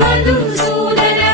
మధుసూదన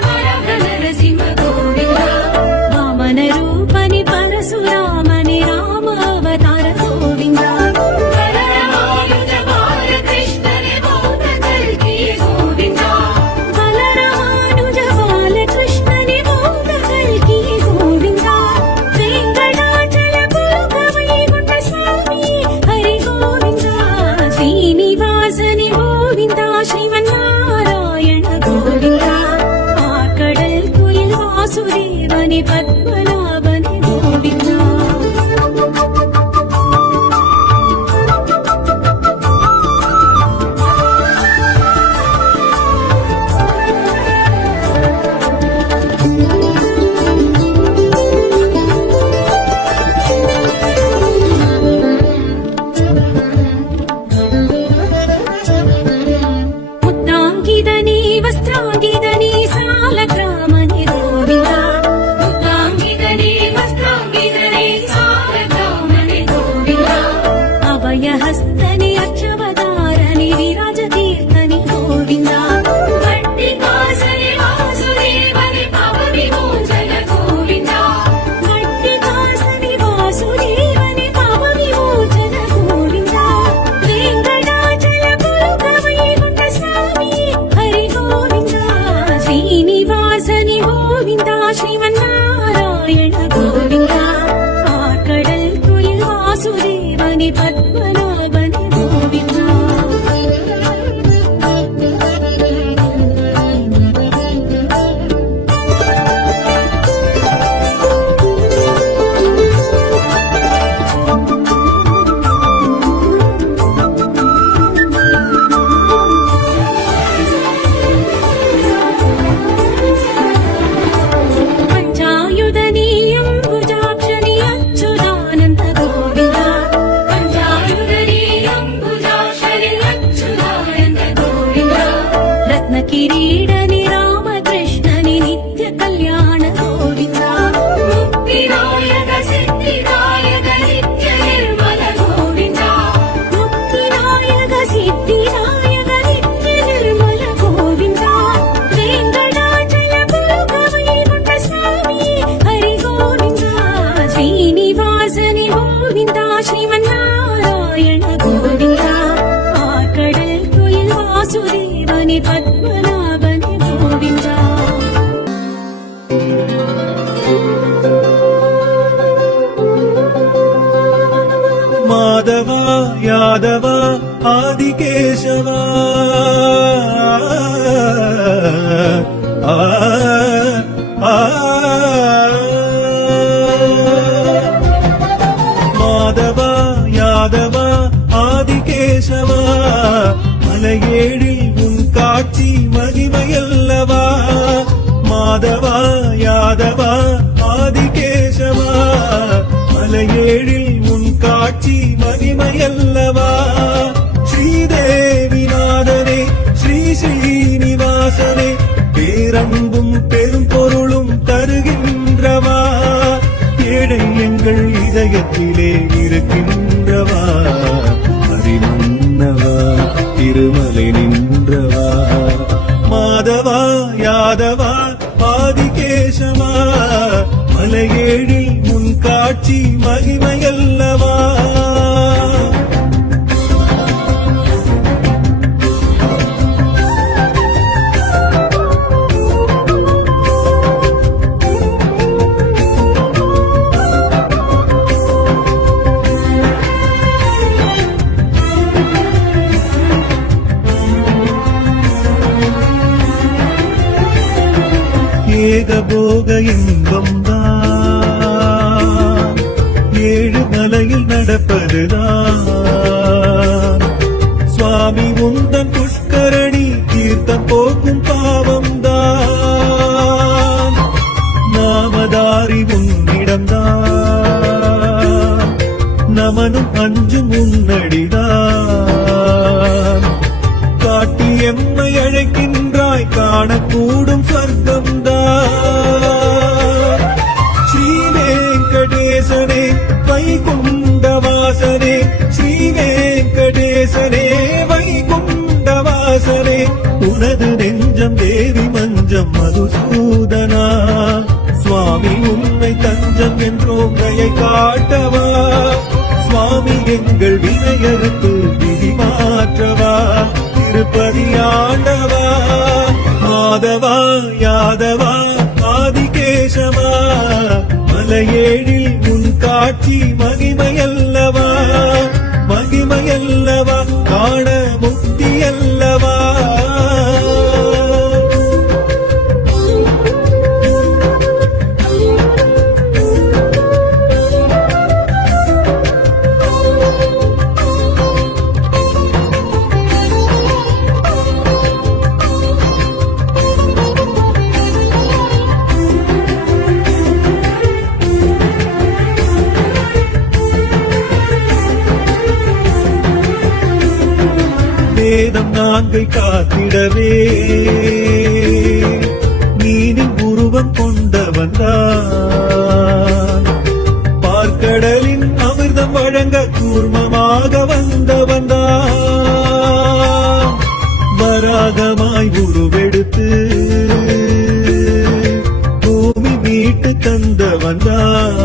பத்மநாபனே கோவிந்தா. மாதவா யாதவா ஆதிகேசவா மாதவா யாதவா ஆதிகேசவா மலையேழில் உன் காட்சி மகிமையல்லவா. மாதவா யாதவா ஆதிகேசவா மலையேழில் உன் காட்சி மகிமையல்லவா. ஸ்ரீதேவிநாதனே ஸ்ரீ ஸ்ரீனிவாசனே பேரன்பும் பெரும் பொருளும் தருகின்றவா. ஏழை எங்கள் இதயத்திலே இருக்கின்றவா. அறிமன்னவா திருமலை நின்றவா. மாதவா யாதவா ஆதிகேசவா மலையேழில் உன் காட்சி மகிமையல்லவா. ஏகபோக இன்பம் தான் ஏழு மலையில் நடப்பதுதான். சுவாமி உந்தன் புஷ்கரணி தீர்த்தம் போக்கும் பாவம் தான். நாமதாரி உன்னிடம்தான் நமனும் அஞ்சும் உன்னடிதான். காட்டி எம்மை அழைக்கின்றாய் காணக்கூடும் சொர்க்கம் தான். ஸ்ரீ வெங்கடேசனே வைகுண்டவாசனே ஸ்ரீ வெங்கடேசனே வைகுண்டவாசனே உனது நெஞ்சம் தேவி மஞ்சம் மதுசூதனா. சுவாமி உன்னை தஞ்சம் என்றோம் தயை காட்டவா. சுவாமி எங்கள் வினையறுத்து விதி மாற்றவா. திருப்பதி ஆண்டவா. மாதவா யாதவா ஆதிகேசவா மலையேழில் உன் காட்சி மகிமையல்லவா. மகிமையல்லவா காண முக்தியல்லவா. வேதம் நான்கை காத்திடவே நீனின் உருவம் கொண்டவன்தான். பார்க்கடலின் அமிர்தம் வழங்க கூர்மமாக வந்தவன்தான். வராகமாய் உருவெடுத்து பூமி மீட்டு தந்தவன்தான்.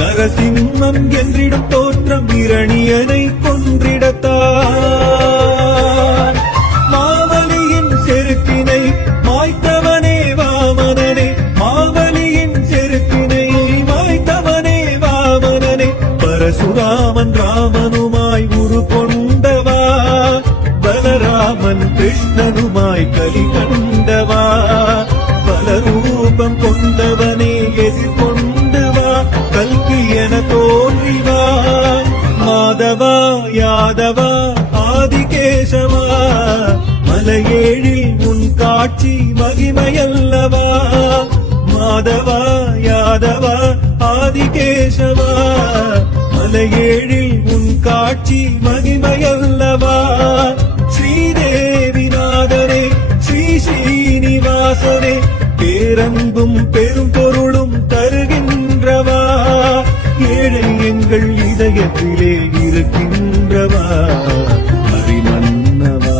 நரசிம்மம் என்றிடும் தோற்றம் இரணியனை கொன்றிடத்தான். மாவலியின் செருக்கினை மாய்த்தவனே வாமனனே. மாவலியின் செருக்கினை மாய்த்தவனே வாமனனே. பரசுராமன் ராமனுமாய் உரு கொண்டவா. பலராமன் கிருஷ்ணனுமாய் கலி கண்டவா. பல ரூபம் கொண்டவனே எதிர்கொண்டு வா. கல்கி என தோன்றிவா. மாதவா யாதவா ஆதிகேசவா மலையேழில் உன் காட்சி மகிமையல்லவா. மாதவா யாதவா ஆதிகேசவா மலையேழில் உன் காட்சி மகிமையல்லவா. ஸ்ரீதேவிநாதனே ஸ்ரீ ஸ்ரீனிவாசனே பேரன்பும் பெரும் பொருளும் தருகின்றவா. ஏழை எங்கள் இதயத்திலே இருக்கின்றவா. அறிமன்னவா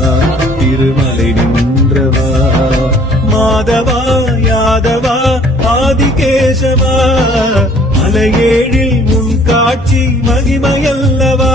திருமலை நின்றவா. மாதவா யாதவா ஆதிகேசவா மலையேழில் உன் காட்சி மகிமையல்லவா.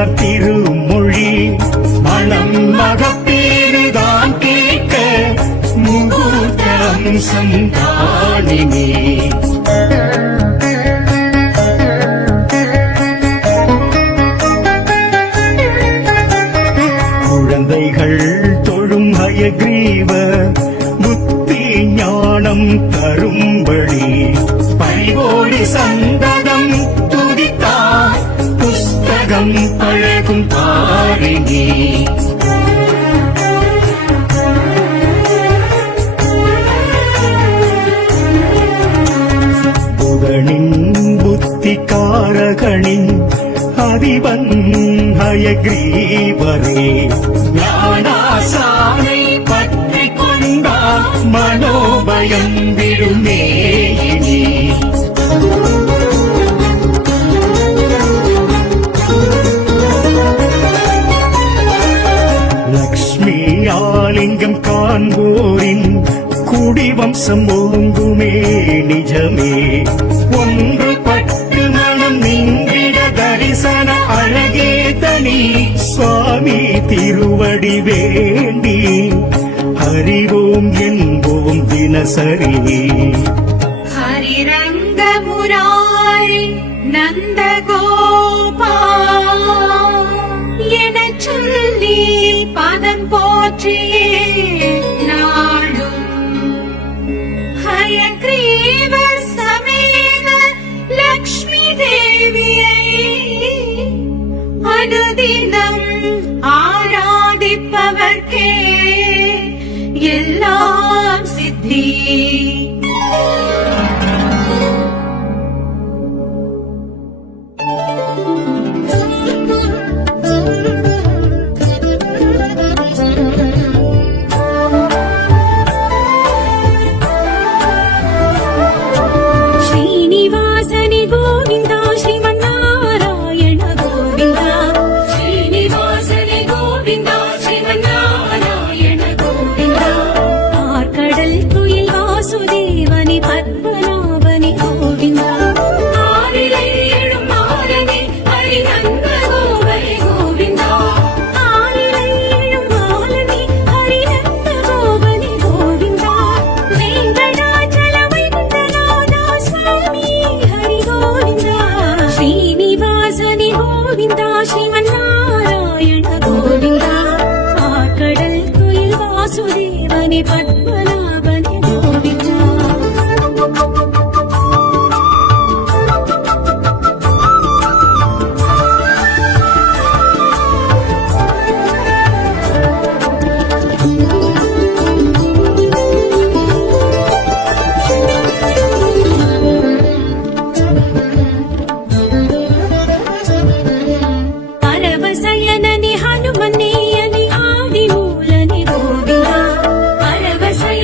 ஔவையார் திருமொழி மனம் மகப்பேறுதான் கேட்க முகூர்த்தம் சந்தானினே. குழந்தைகள் தொழும் ஹயக்ரீவ புத்தி ஞானம் தரும்படி பரிவோடு சந்ததம் துதித்தார் புஸ்தகம் பழகும் பாரினி. புதனின் புத்திகாரகனின் அதிபன் ஹயக்ரீவரே ஞானாசானை பற்றி கொண்டால் மனோபயம் விடுமே இனி. லக்ஷ்மி ஆலிங்கம் காண்போரின் குடிவம்சம் ஓங்குமே நிஜமே. ஒன்று பட்டு மனம் நின்றிட தரிசன அழகே தனி சுவாமி திருவடி வேண்டி ஹரிவோம் என்போம் தினசரி. ஹரிரங்க முராரி நந்த கோபால் எனச் சொல்லி பதம் போற்றியே நாடும் ஹயக்ரீவ சமேத லக்ஷ்மி தேவியை அனுதினம் ஆராதிப்பவர்க்கே எல்லாம் சித்தி. ஸ்ரீனிவாசனி கோவிந்தா ஸ்ரீமன்னாராயண கோவிந்தா. ஸ்ரீனிவாசனி கோவிந்தா ஸ்ரீமன்னாராயண கோவிந்தா. ஆர்கடல் குயில் வாசுதேவனி பத்மநாபனி கோவிந்தா. ஆரிலை எழும் மாறனி ஹரிநந்த கோபரி கோவிந்தா. ஆரிலை எழும் மாலனி ஹரிநந்த கோபரி கோவிந்தா. வெங்கடாச்சல வைகுண்டநாதா சுவாமி ஹரி கோவிந்தா. ஸ்ரீனிவாசனி கோவிந்தா ஸ்ரீமன்னாராயண கோவிந்தா. ஆர்கடல் குயில் வாசுதேவனி பத்மநாபனி கோவிந்தா. பரவசயனனி ஹனுமன்னி அனி ஆதிமூலனி கோவிந்தா. பரவசய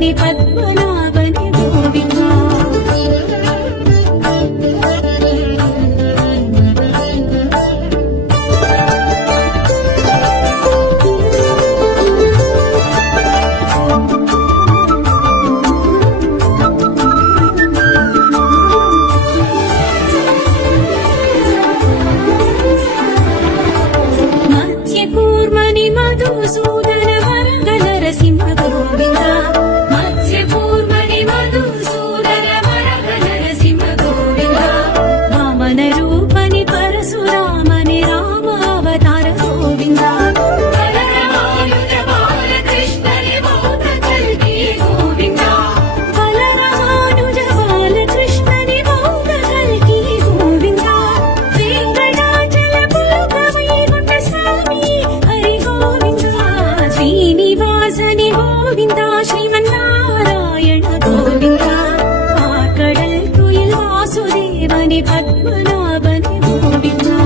வாசுதேவனே பத்மநாபனே கோவிந்தா. மத்யகூர்மணி மதுசூதன வரத நரசிம்ம கோவிந்தா. மத்யகூர்மணி மதுசூதன வரத நரசிம்ம கோவிந்தா. வாமன ரூபணி பரசுராமனி ராம அவதார கோவிந்தா. பலராமானுஜ பாலகிருஷ்ணனி பௌத்த கல்கி கோவிந்தா. பலராமானுஜ பாலகிருஷ்ணனி பௌத்த கல்கி கோவிந்தா. வெங்கடாச்சல புலகவைகுண்ட சாமி ஹரி கோவிந்தா. ஸ்ரீனிவாசனி கோவிந்தா ஸ்ரீமன்னாராயண கோவிந்தா. ஆக்கடல் குயில் வாசுதேவனி பத்மநாபனி கோவிந்தா.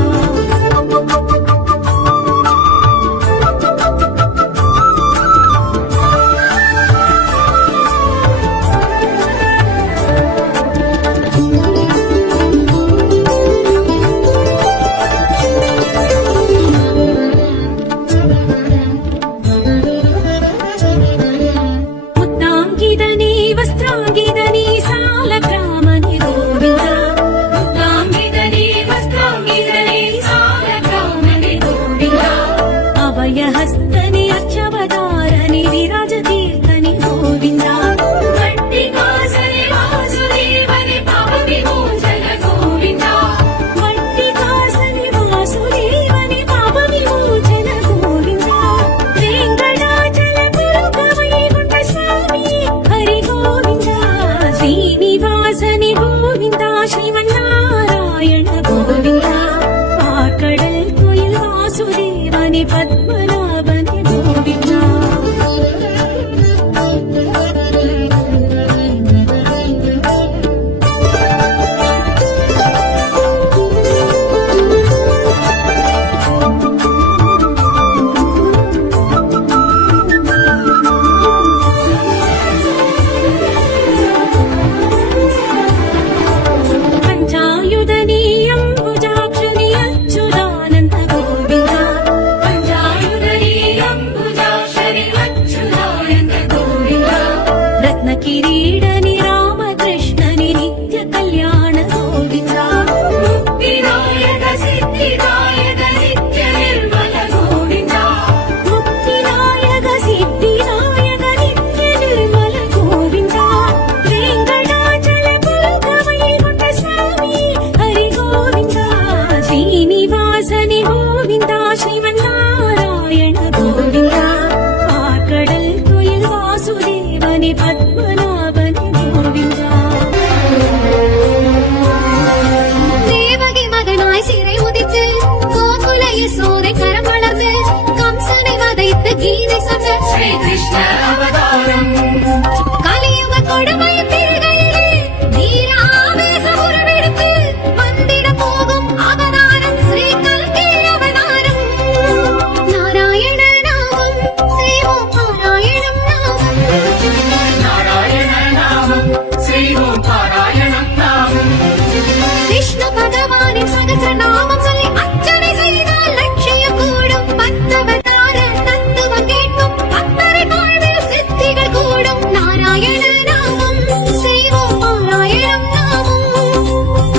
முத்தாங்கிதனி வஸ்திராங்கிதனி சாலகிராமனி கோவிந்தா. முத்தாங்கிதனி வஸ்திராங்கிதனி சாலகிராமனி கோவிந்தா. அபயஹஸ்தனி அர்ச்சவதாரணி விராஜதீர்த்தனி கோவிந்தா. வட்டிகாசனி வாசுதேவனி பாபவிமோசன கோவிந்தா. வட்டிகாசனி வாசுதேவனி பாபவிமோசன கோவிந்தா. வெங்கடாச்சல புலகவைகுண்ட சாமி ஹரி கோவிந்தா. ஸ்ரீனிவாசனி கோவிந்தா ஸ்ரீமன்னாராயண கோவிந்தா. ஆக்கடல் குயில் வாசுதேவனி பத்மநாபனி கோவிந்தா. பஞ்சாயுதனி அம்புஜாக்ஷனி அச்சுதானந்த கோவிந்தா. பஞ்சாயுதனி அம்புஜாக்ஷனி அச்சுதானந்த கோவிந்தா. ரத்ன கிரீடனி ராமகிருஷ்ணனி நித்ய கல்யாண கோவிந்தா. முக்திநாயக சித்திநாயக நித்ய நிர்மல கோவிந்தா. முக்திநாயக சித்திநாயக நித்ய நிர்மல கோவிந்தா. வெங்கடாச்சல புலகவைகுண்ட சாமி ஹரி கோவிந்தா. ஸ்ரீனிவாசனி கோவிந்தா ஸ்ரீமன்னாராயண கோவிந்தா. ஆக்கடல் குயில் வாசுதேவனி பத்மநாபனி கோவிந்தா. தேவகி மகனாய் சிறை உதித்து கோகுல யசோதை கரம் வளர்ந்து கம்சனை வதைத்து கீதை சொன்ன ஸ்ரீ கிருஷ்ண அவதாரம். கலியுக கொடுமை திருகையிலே வீர ஆவேசம் உருவெடுத்து வந்திட போகும் அவதாரம் ஸ்ரீ கல்கி அவதாரம். நாராயண நாமம் செய்வோம் பாராயணம் நாமம். நாராயண நாமம் செய்வோம் பாராயணம் நாமம். விஷ்ணு பகவானின் சகஸ்ர நாமம் சொல்லி அர்ச்சனை செய்தால் லட்சியம் கூடும். பத்தவதார தத்துவம் கேட்கும் பக்தரை வாழ்வில் சித்திகள் கூடும். நாராயண நாமம் செய்வோம் பாராயணம் நாமம்.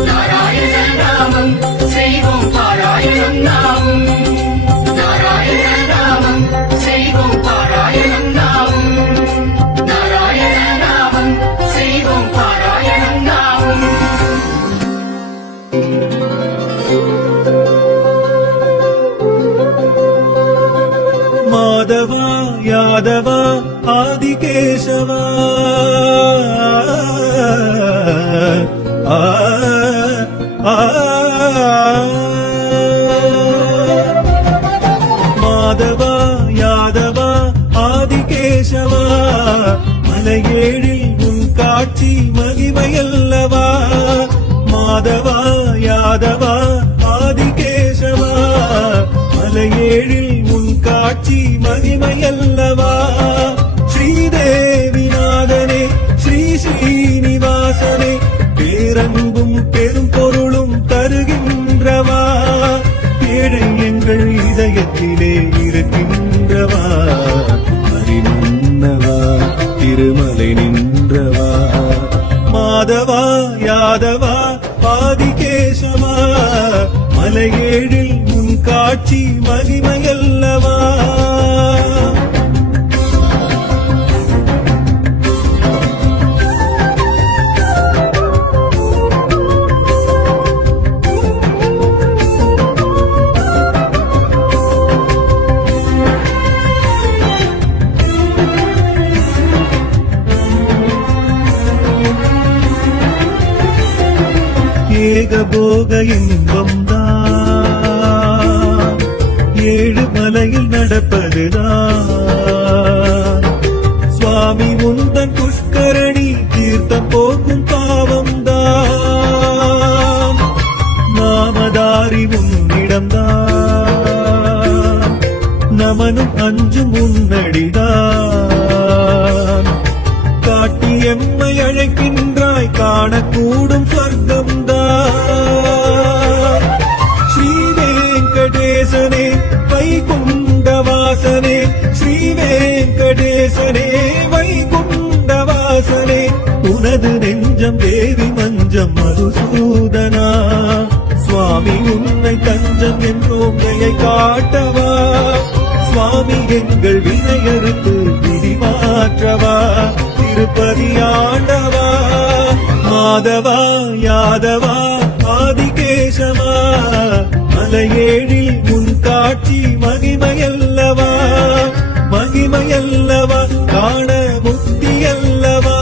நாராயண நாமம் செய்வோம் பாராயணம் நாமம். நாராயண நாமம் செய்வோம் பாராயணம் நாமம். நாராயண நாமம் செய்வோம் பாராயணம் நாமம். மாதவா யாதவா ஆதிகேசவா. ஆ ஆ மாதவா யாதவா ஆதிகேசவா. மலையேழில் உன் காட்சி மகிமையல்லவா. மாதவா யாதவா ஆதிகேசவா. மலையேழில் உன் காட்சி மகிமையல்லவா. ஸ்ரீதேவி நாத மலை நின்றவா மாதவா யாதவா ஆதிகேசவா மலையேழில் உன் காட்சி மகிமையல்லவா ஏகபோக இன்பம் தான் ஏழு மலையில் நடப்பதுதான் சுவாமி உந்தன் புஷ்கரணி தீர்த்தம் போக்கும் பாவம் தான் நாமதாரி உன்னிடம்தான் நமனும் அஞ்சும் உன்னடிதான் காட்டி எம்மை அழைக்கின்றாய் காணக்கூடும் சொர்க்கம் தான் ஸ்ரீ வெங்கடேசனே வைகுண்டவாசனே ஸ்ரீ வெங்கடேசனே வைகுண்டவாசனே உனது நெஞ்சம் தேவி மஞ்சம் மதுசூதனா சுவாமி உன்னை தஞ்சம் என்றோம் தயை காட்டவா சுவாமி எங்கள் வினையறுத்து விதி மாற்றவா திருப்பதி ஆண்டவா மாதவா யாதவா ஆதிகேசவா மலையேழில் உன் காட்சி மகிமையல்லவா மகிமையல்லவா காண முக்தியல்லவா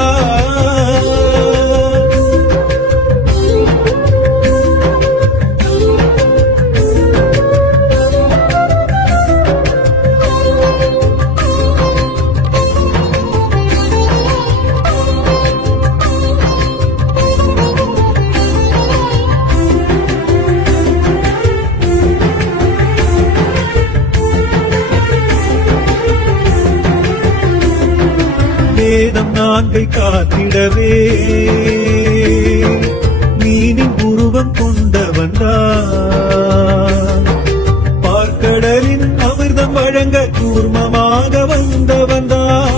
வேதம் நான்கை காத்திடவே மீனின் உருவம் கொண்டவன் தான் பார்க்கடலின் அமிர்தம் வழங்க கூர்மமாக வந்தவன் தான்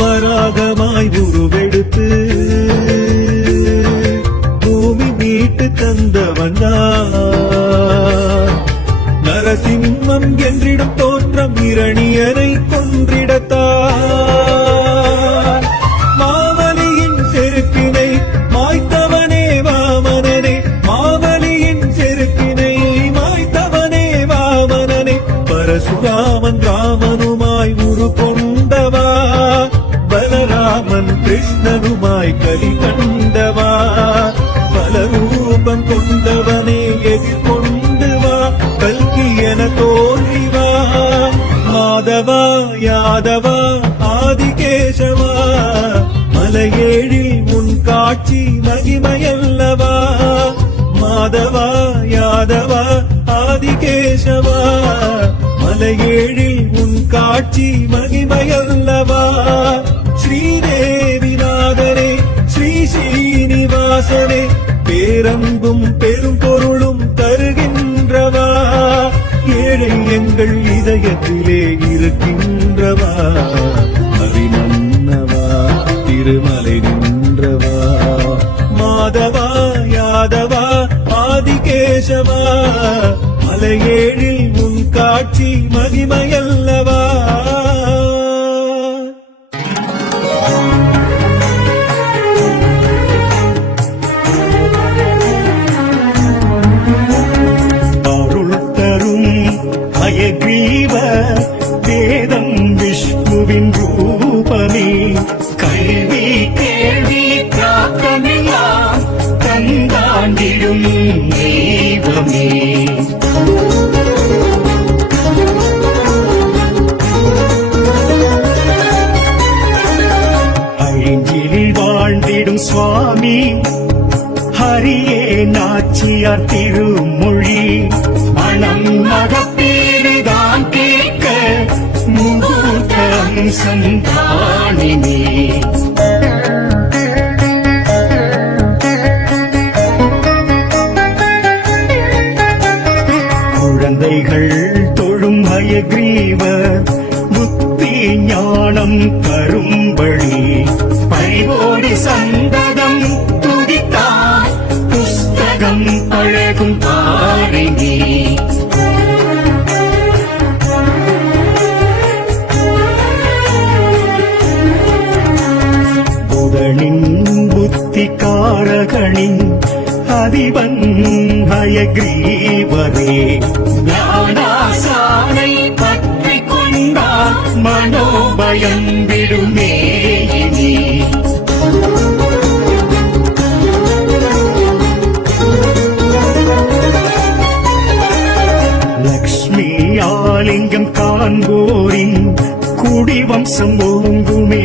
வராகமாய் உருவெடுத்து பூமி மீட்டு தந்தவன் தான் நரசிம்மம் என்றிடும் தோற்றம் இரணியனை கொன்றிடத்தான் மாவலியின் செருக்கினை மாய்த்தவனே வாமனனே மாவலியின் செருக்கினை மாய்த்தவனே வாமனனே பரசுராமன் ராமனுமாய் உரு கொண்டவா பலராமன் கிருஷ்ணனுமாய் கலி கண்டவா பல ரூபம் கொண்டவனே எதிர்கொண்டு வா கல்கி என தோன்றிவா மாதவா யாதவா ஆதிகேசவா மலையேழில் உன் காட்சி மகிமையல்லவா மாதவா யாதவா ஆதிகேசவா மலையேழில் உன் காட்சி மகிமையல்லவா ஸ்ரீதேவிநாதனே ஸ்ரீ ஸ்ரீனிவாசனே பேரன்பும் பெரும் பொருளும் தருகின்றவா ஏழை எங்கள் இதயத்திலே இருக்கின்றவா அபிமன்னவா திருமலை நின்றவா மாதவா யாதவா ஆதிகேசவா மலையேழில் உன் காட்சி மகிமையல்லவா ஹயக்ரீவ வேதம் விஷ்ணுவின் ரூபமே கல்வி கேள்வி பிராப்தமெல்லாம் தந்தாண்டிடும் தெய்வமே ஐந்தில் வாழ்ந்திடும் சுவாமி ஹரியே நாச்சியார் திருமொழி மனம் மகப்பேறுதான் கேட்க முகூர்த்தம் சந்தானினே குழந்தைகள் தொழும் ஹயக்ரீவர் புத்தி ஞானம் கரும்படி பரிவோடு சந்ததம் துதித்தார் புஸ்தகம் பழகும் பாரினி புதனின் புத்திகாரகனின் அதிபன் ஹயக்ரீவரே ஞானாசானை பற்றி கொண்டார் மனோபயம் விடுமே இனி. லக்ஷ்மி ஆலிங்கம் காண்போரின் குடிவம்சம் ஓங்குமே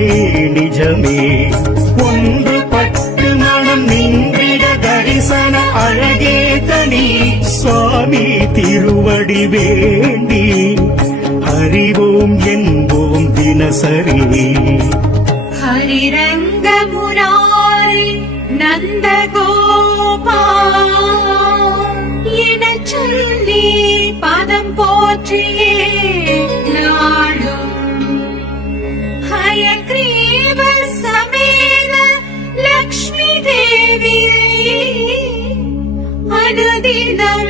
நிஜமே ஒன்றுபட்டு மனம் நின்றிட தரிசன அழகே தனி சுவாமி திருவடி வேண்டி அறிவோம் என்போம் தினசரி ஹரிரங்க முராரி நந்த கோபால் எனச் சொல்லி பதம் போற்றியே நாளும் ஹயக்ரீவ சமேத லக்ஷ்மி தேவியை அனுதினம்